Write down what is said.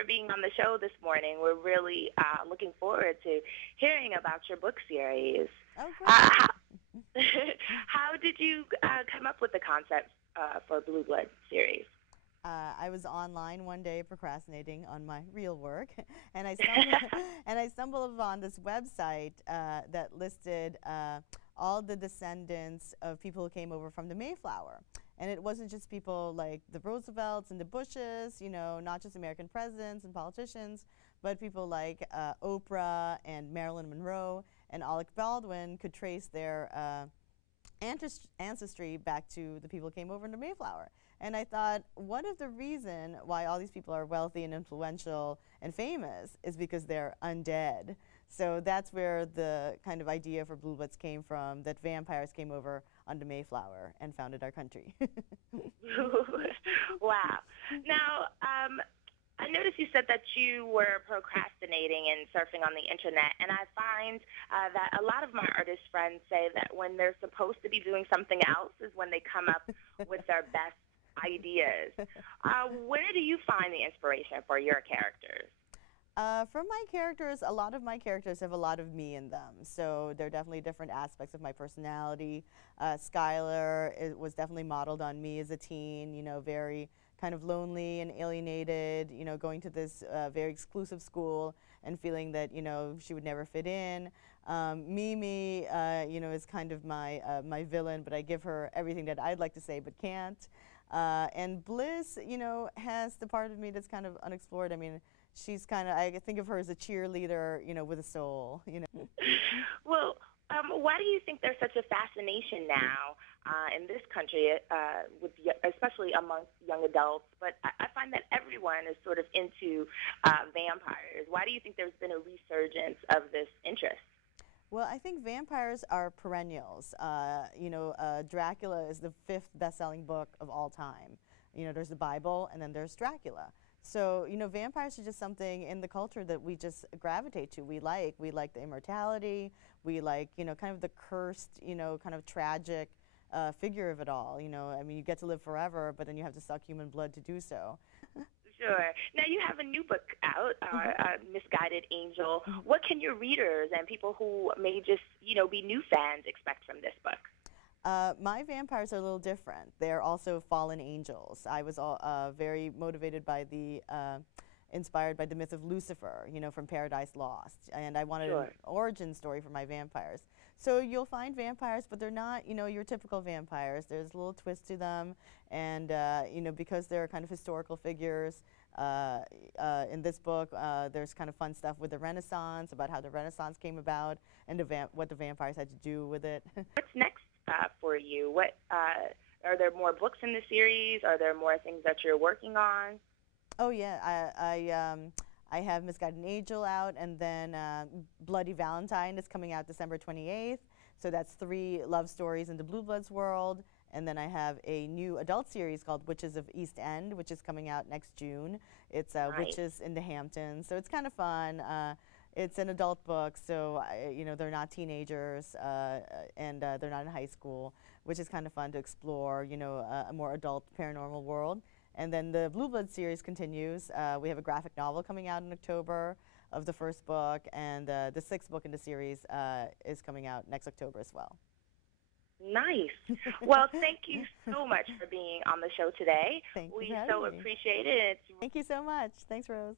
for being on the show this morning. We're really looking forward to hearing about your book series. Oh, great. How, how did you come up with the concept for Blue Blood series? I was online one day procrastinating on my real work, and I stumbled, and I stumbled upon this website that listed all the descendants of people who came over from the Mayflower. And it wasn't just people like the Roosevelts and the Bushes, not just American presidents and politicians, but people like Oprah and Marilyn Monroe and Alec Baldwin could trace their ancestry back to the people who came over in the Mayflower. And I thought, what if the reason why all these people are wealthy and influential and famous is because they're undead? So that's where the kind of idea for Blue Bloods came from, that vampires came over on the Mayflower and founded our country. Wow. Now, I noticed you said that you were procrastinating and surfing on the internet, and I find that a lot of my artist friends say that when they're supposed to be doing something else is when they come up with their best ideas. Where do you find the inspiration for your characters? For my characters, a lot of my characters have a lot of me in them. So there are definitely different aspects of my personality. Skylar was definitely modeled on me as a teen, very kind of lonely and alienated, going to this very exclusive school and feeling that, she would never fit in. Mimi, is kind of my villain, but I give her everything that I'd like to say but can't. And Bliss, has the part of me that's kind of unexplored. I mean, she's kind of, I think of her as a cheerleader, with a soul. Well, why do you think there's such a fascination now in this country, especially amongst young adults? But I find that everyone is sort of into vampires. Why do you think there's been a resurgence of this interest? Well, I think vampires are perennials. Dracula is the 5th best-selling book of all time. There's the Bible, and then there's Dracula. So, vampires are just something in the culture that we just gravitate to. We like the immortality. We like, kind of the cursed, kind of tragic figure of it all. I mean, you get to live forever, but then you have to suck human blood to do so. Sure. Now you have a new book out, Misguided Angel. What can your readers and people who may just, be new fans expect from this book? My vampires are a little different. They're also fallen angels. I was very motivated by inspired by the myth of Lucifer, from Paradise Lost. And I wanted an origin story for my vampires. So you'll find vampires, but they're not, your typical vampires. There's a little twist to them. And, because they're kind of historical figures, in this book, there's kind of fun stuff with the Renaissance, about how the Renaissance came about and what the vampires had to do with it. What's next for you? What are there more books in the series? Are there more things that you're working on? Oh yeah, I have Misguided Angel out, and then Bloody Valentine is coming out December 28th. So that's 3 love stories in the Blue Bloods world. And then I have a new adult series called Witches of East End, which is coming out next June. It's Nice. Witches in the Hamptons, so it's kind of fun. It's an adult book, so they're not teenagers, and they're not in high school, which is kind of fun to explore, a more adult paranormal world. And then the Blue Blood series continues. We have a graphic novel coming out in October of the first book, and the 6th book in the series is coming out next October as well. Nice. Well, thank you so much for being on the show today. Thank you We for so having me. appreciate it. Thank you so much. Thanks, Rose.